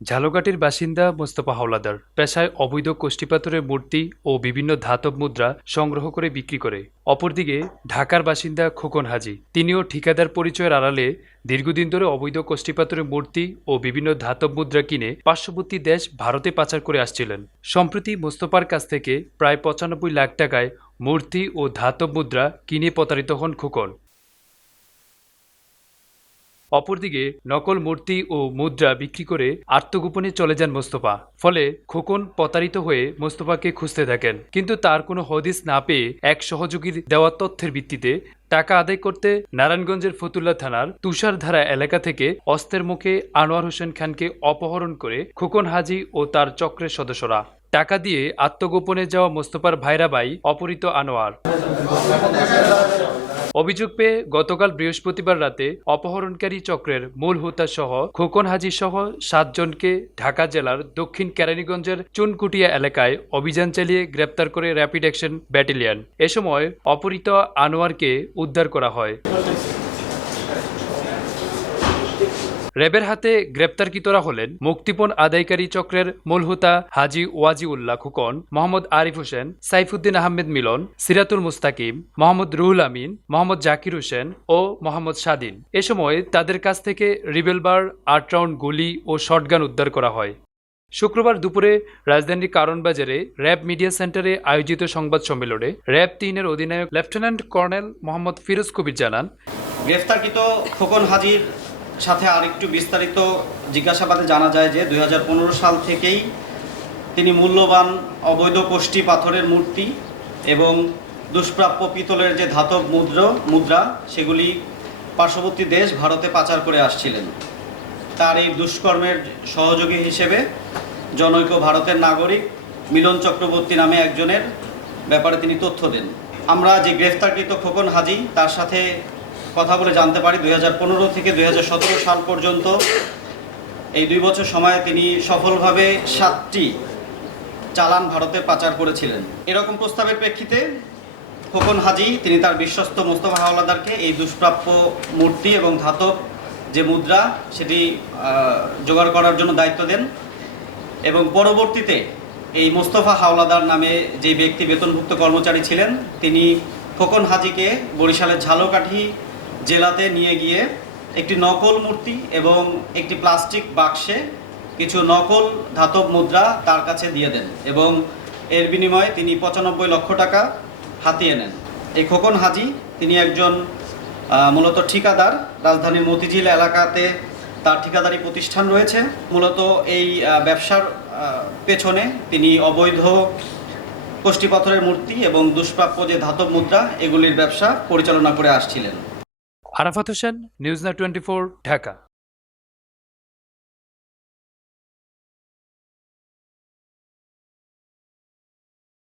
ঝালকাঠির বাসিন্দা মোস্তফা হাওলাদার পেশায় অবৈধ কষ্টিপাথরের মূর্তি ও বিভিন্ন ধাতব মুদ্রা সংগ্রহ করে বিক্রি করে। অপরদিকে ঢাকার বাসিন্দা খোকন হাজি তিনিও ঠিকাদার পরিচয়ের আড়ালে দীর্ঘদিন ধরে অবৈধ কষ্টিপাথরের মূর্তি ও বিভিন্ন ধাতব মুদ্রা কিনে পার্শ্ববর্তী দেশ ভারতে পাচার করে আসছিলেন। সম্প্রতি মোস্তফার কাছ থেকে প্রায় ৯৫ লাখ টাকায় মূর্তি ও ধাতব মুদ্রা কিনে প্রতারিত হন খোকন। অপরদিকে নকল মূর্তি ও মুদ্রা বিক্রি করে আত্মগোপনে চলে যান মোস্তফা। ফলে খোকন প্রতারিত হয়ে মোস্তফাকে খুঁজতে থাকেন, কিন্তু তার কোনো হদিস না পেয়ে এক সহযোগীর দেওয়া তথ্যের ভিত্তিতে টাকা আদায় করতে নারায়ণগঞ্জের ফতুল্লা থানার তুষারধারা এলাকা থেকে অস্ত্রের মুখে আনোয়ার হোসেন খানকে অপহরণ করে খোকন হাজি ও তার চক্রের সদস্যরা। টাকা দিয়ে আত্মগোপনে যাওয়া মোস্তফার ভাইরা ভাই অপহৃত আনোয়ার। অভিযোগ পেয়ে গতকাল বৃহস্পতিবার রাতে অপহরণকারী চক্রের মূল হোতা সহ খোকন হাজি সহ ৭ জনকে ঢাকা জেলার দক্ষিণ কেরানীগঞ্জের চুনকুটিয়া এলাকায় অভিযান চালিয়ে গ্রেপ্তার করে র্যাপিড অ্যাকশন ব্যাটালিয়ন। এ সময় অপহৃত আনোয়ারকে উদ্ধার করা হয়। র্যাবের হাতে গ্রেপ্তারকৃতরা হলেন মুক্তিপণ আদায়কারী চক্রের মূল হোতা হাজি ওয়াজিউল্লাহ খোকন, মোহাম্মদ আরিফ হোসেন, সাইফুদ্দিন আহমেদ মিলন, সিরাতুল মুস্তাকিম, মোহাম্মদ রুহুল আমিন, মোহাম্মদ জাকির হোসেন ও মোহাম্মদ স্বাধীন। এ সময় তাদের কাছ থেকে রিভলভার, ৮ রাউন্ড গুলি ও শটগান উদ্ধার করা হয়। শুক্রবার দুপুরে রাজধানীর কারণ বাজারে র্যাব মিডিয়া সেন্টারে আয়োজিত সংবাদ সম্মেলনে র্যাব ৩-এর অধিনায়ক লেফটেন্যান্ট কর্নেল মোহাম্মদ ফিরোজ কবির জানান, গ্রেফতারকৃত খোকন হাজির সাথে আরেকটু বিস্তারিত জিজ্ঞাসাবাদে জানা যায় যে ২০১৫ সাল থেকেই তিনি মূল্যবান অবৈধ কোষ্ঠী পাথরের মূর্তি এবং দুষ্প্রাপ্য পিতলের যে ধাতব মুদ্রা সেগুলি পার্শ্ববর্তী দেশ ভারতে পাচার করে আসছিলেন। তার এই দুষ্কর্মের সহযোগী হিসেবে জনৈক ভারতের নাগরিক মিলন চক্রবর্তী নামে একজনের ব্যাপারে তিনি তথ্য দেন। আমরা যে গ্রেফতারকৃত খোকন হাজি তার সাথে কথা বলে জানতে পারি ২০১৫ থেকে ২০১৭ সাল পর্যন্ত এই ২ বছর সময়ে তিনি সফলভাবে ৭টি চালান ভারতে পাচার করেছিলেন। এরকম প্রস্তাবের প্রেক্ষিতে খোকন হাজি তিনি তার বিশ্বস্ত মোস্তফা হাওলাদারকে এই দুষ্প্রাপ্য মূর্তি এবং ধাতব যে মুদ্রা সেটি জোগাড় করার জন্য দায়িত্ব দেন এবং পরবর্তীতে এই মোস্তফা হাওলাদার নামে যে ব্যক্তি বেতনভুক্ত কর্মচারী ছিলেন তিনি খোকন হাজিকে বরিশালের ঝালকাঠি জেলাতে নিয়ে গিয়ে একটি নকল মূর্তি এবং একটি প্লাস্টিক বাক্সে কিছু নকল ধাতব মুদ্রা তার কাছে দিয়ে দেন এবং এর বিনিময়ে তিনি ৯৫ লক্ষ টাকা হাতিয়ে নেন। এই খোকন হাজি তিনি একজন মূলত ঠিকাদার। রাজধানীর মতিঝিল এলাকাতে তার ঠিকাদারি প্রতিষ্ঠান রয়েছে। মূলত এই ব্যবসার পেছনে তিনি অবৈধ কোষ্ঠীপাথরের মূর্তি এবং দুষ্প্রাপ্য যে ধাতব মুদ্রা এগুলির ব্যবসা পরিচালনা করে আসছিলেন। আরাফাত হোসেন, নিউজ না 24, ঢাকা।